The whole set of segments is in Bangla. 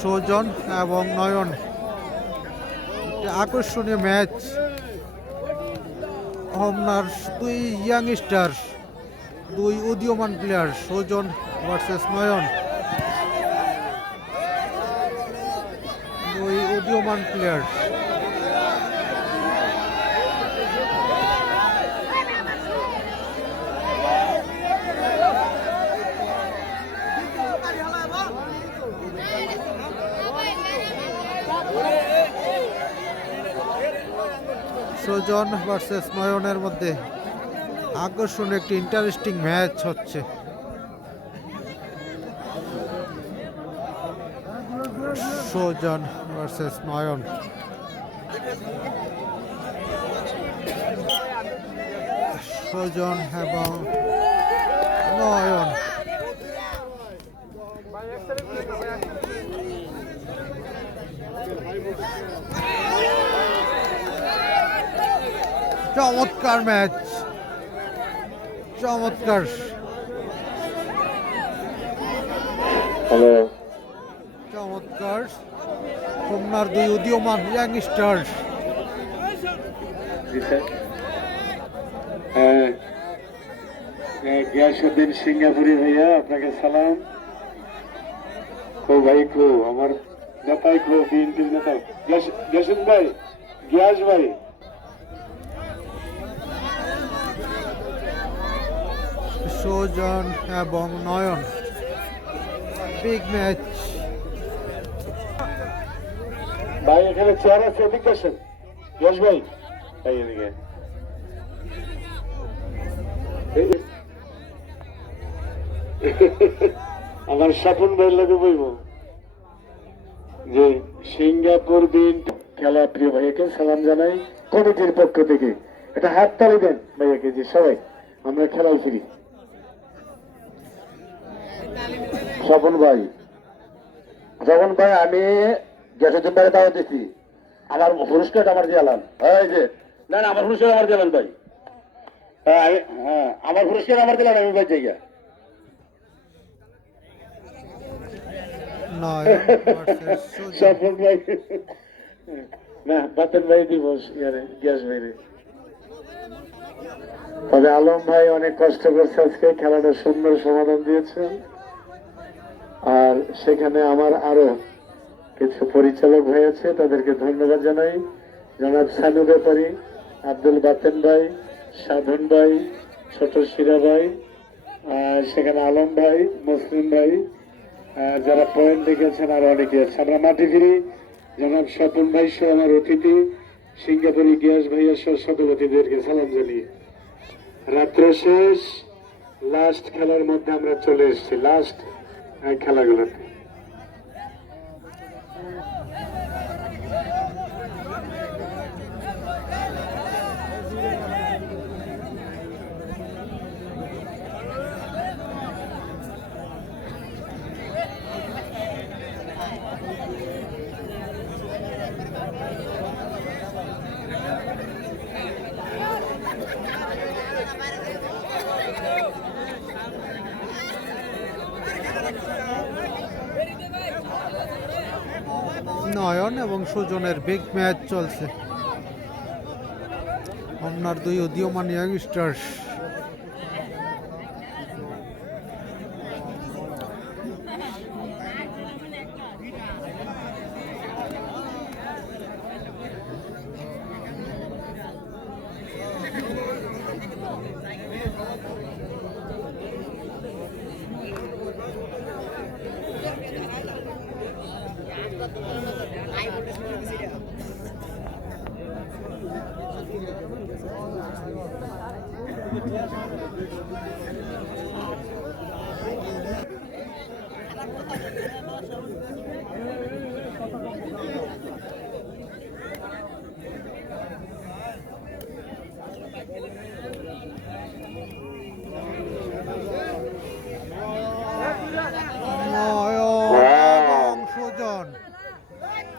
সুজন এবং নয়ন, আকর্ষণীয় ম্যাচ। হোমনার দুই ইয়াংস্টার, দুই উদীয়মান প্লেয়ার, সুজন ভার্সেস নয়ন, দুই উদীয়মান প্লেয়ার। সুজন ভার্সেস নয়নের মধ্যে আকর্ষণীয় একটি ইন্টারেস্টিং ম্যাচ হচ্ছে। সুজন ভার্সেস নয়ন। সুজন এবং নয়ন। চমৎকার ম্যাচ, চমৎকার। চমৎকার। হোমনার দুই উদীয়মান ইয়াংস্টার। গিয়াসউদ্দিন সিঙ্গাপুরি ভাইয়া, আপনাকে সালাম। ভাই আমার নেতাই বিএনপির নেতা গিয়াসুদ্দিন ভাই, গিয়াস ভাই। সুজন এবং নয়ন, বিগ ম্যাচ। ভাই এখানে চেয়ার আছে, এদিকে আসেন গিয়াস ভাই। এদিকে আমার স্বপন ভাইয়ের লাগে বইব যে সিঙ্গাপুর বিএনপি খেলা প্রিয় ভাইয়াকে সালাম জানাই কমিটির পক্ষ থেকে। এটা হাততালি দেন ভাইয়াকে যে সবাই আমরা খেলায় ফিরি। স্বপন ভাই, স্বপন ভাই, আমি গিয়াসউদ্দিন ভাইয়ের দাওয়াত দিচ্ছি, আমার পুরস্কারটা আমার দিয়ালাম। এই যে না না, আমার পুরস্কার আমার দিলাম ভাই। হ্যাঁ, আমার পুরস্কার আমার দিলাম, আমি ভাই জায়গা। স্বপন ভাই না, বাতেন ভাই দিবস গ্যাস ভাইরে। তবে আলম ভাই অনেক কষ্ট করছে, আজকে খেলাটা সুন্দর সমাধান দিয়েছেন। আর সেখানে আমার আরো কিছু পরিচালক হয়েছে, তাদেরকে ধন্যবাদ জানাই। জনাব সানু ব্যাপারী, আব্দুল বাতেন ভাই, সাধন ভাই, ছোট শিরা ভাই, সেখানে আলম ভাই, মুসলিম ভাই, যারা পয়েন্ট দেখেছেন আর অনেকে আছে। আমরা মাটি ফিরি জনাব স্বপন ভাই সহ আমার অতিথি সিঙ্গাপুরি গিয়াস ভাইয়া সহ সকল অতিথিদেরকে সালাম জানিয়ে রাত্র শেষ, লাস্ট খেলার মধ্যে আমরা চলে এসেছি, লাস্ট খেলাগুলোতে। নয়ন এবং সুজনের বিগ ম্যাচ চলছে। হোমনার দুই উদীয়মান ইয়াংস্টার্স।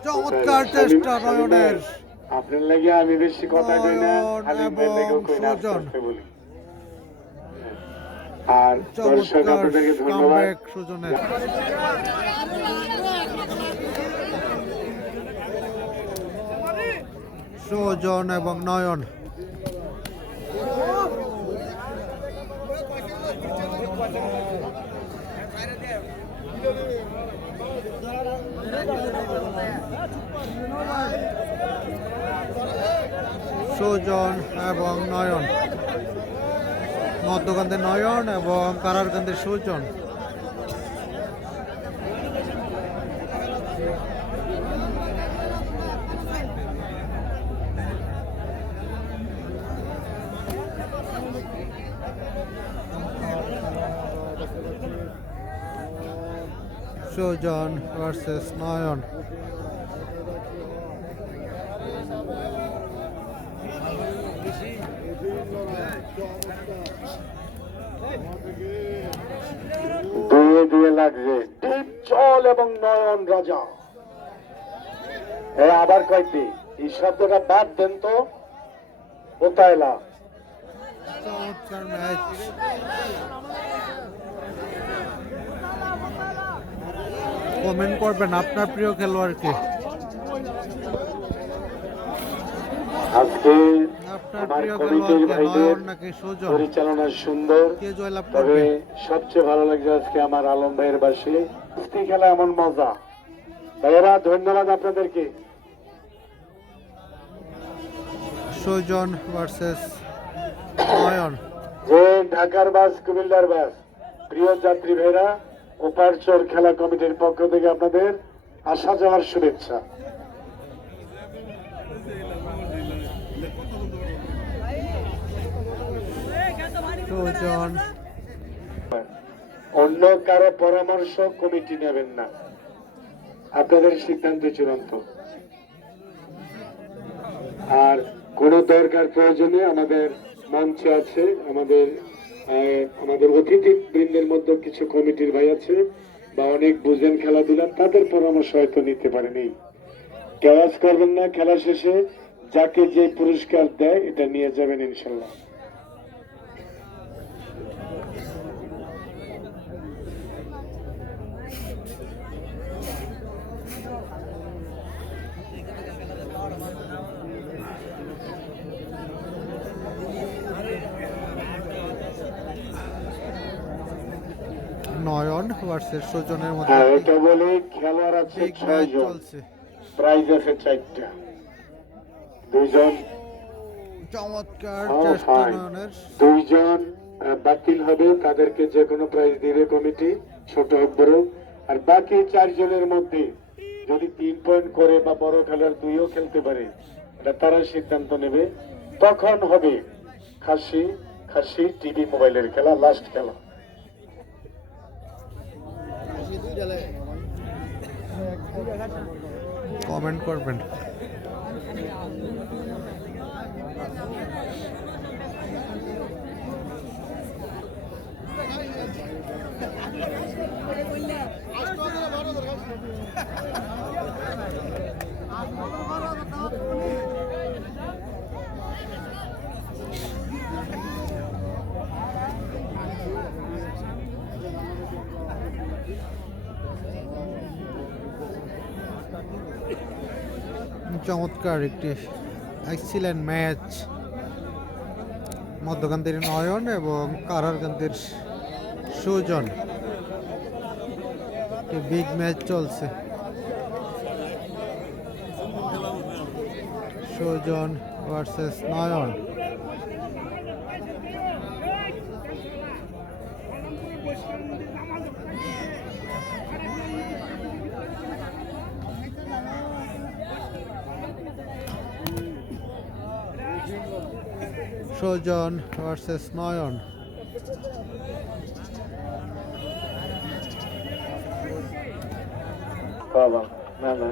চমৎকার চেষ্টা নয়নের। আপনার লাগে আমি বেশি কথা কই না, খালি সুজন বলি। আর দর্শক আপনাদেরকে ধন্যবাদ। সুজনের সুজন এবং নয়ন। সুজন এবং নয়ন, মধ্যকান্তে নয়ন এবং কারারকান্তে সুজন। সুজন ভার্সেস নয়ন। দুয়ে দুয়ে লাগছে টিপ চল এবং নয়ন রাজা। আবার কয়েকটি এই শব্দটা বাদ দেন তো। কোথায়লা চমৎকার ম্যাচ। কমেন্ট করবেন আপনার প্রিয় খেলোয়াড়কে। আজকে আপনার আমার প্রিয় কমিটির খেলোয়াড়কে, ভাইদের নয়ন নাকি সুজন? পরিচালনা সুন্দর, কে জয়লাভ তবে করবে? সবচেয়ে ভালো লাগছে আজকে আমার আলম ভাইয়ের বাসে কুস্তি খেলা এমন মজা। ভাইয়েরা ধন্যবাদ আপনাদেরকে। সুজন ভার্সেস নয়ন। যে ঢাকার বাস, কুমিল্লার বাস, প্রিয় যাত্রী ভাইরা, ওপারচর খেলা কমিটির পক্ষ থেকে আপনাদের আসা যাওয়ার শুভেচ্ছা। সুজন অন্য কারো পরামর্শ কমিটি নেবেন না, আপনাদের সিদ্ধান্ত চূড়ান্ত। আর কোন দরকার প্রয়োজনে আমাদের মঞ্চে আছে, আমাদের অতিথি বৃন্দের মধ্যে কিছু কমিটির ভাই আছে বা অনেক বুঝেন খেলাধুলা, তাদের পরামর্শ হয়তো নিতে পারেনি। কেওয়াজ করবেন না, খেলা শেষে যাকে যে পুরস্কার দেয় এটা নিয়ে যাবেন ইনশাল্লাহ। নয়ন ভার্সেস সুজনের মধ্যে হ্যাঁ, এটা বলে খেলোয়াড় আছে বিগ ম্যাচ 6 জন, চলছে। প্রাইজ আছে 4টা। দুইজন চমৎকার Oh, চেষ্টা fine. নয়নের। দুইজন বাতিল হবে, তাদেরকে যে কোনো প্রাইজ দিবে কমিটি, ছোট হোক বড়। আর বাকি 4 জনের মধ্যে যদি 3 পয়েন্ট করে বা বড় খেলার 2ও খেলতে পারে, এটা তারা সিদ্ধান্ত নেবে। তখন হবে খাসি খাসি টিভি মোবাইলের খেলা, লাস্ট খেলা। কমেন্ট করবেন। চমৎকার একটি এক্সিলেন্ট ম্যাচ, মধ্যকান্তির নয়ন এবং কারারকান্তির সুজন। একটি বিগ ম্যাচ চলছে। সুজন ভার্সেস নয়ন। সুজন ভার্সেস নয়ন। বাবা না না,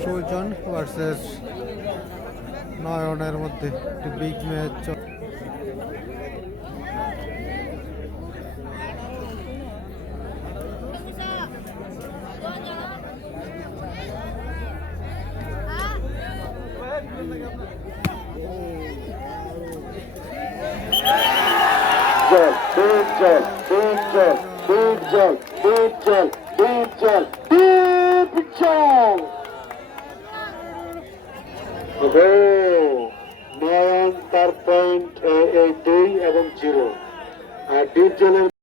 সুজন ভার্সেস নয়নের মধ্যে একটি বিগ ম্যাচ। জল, ডিপ জল, ডিপ জল, ডিপ জল, ডিপ জল, ডিপ জল, ডিপ জল। ওহো, নয়ন তার পয়েন্ট 2 এবং 0 আর ডিপ জলের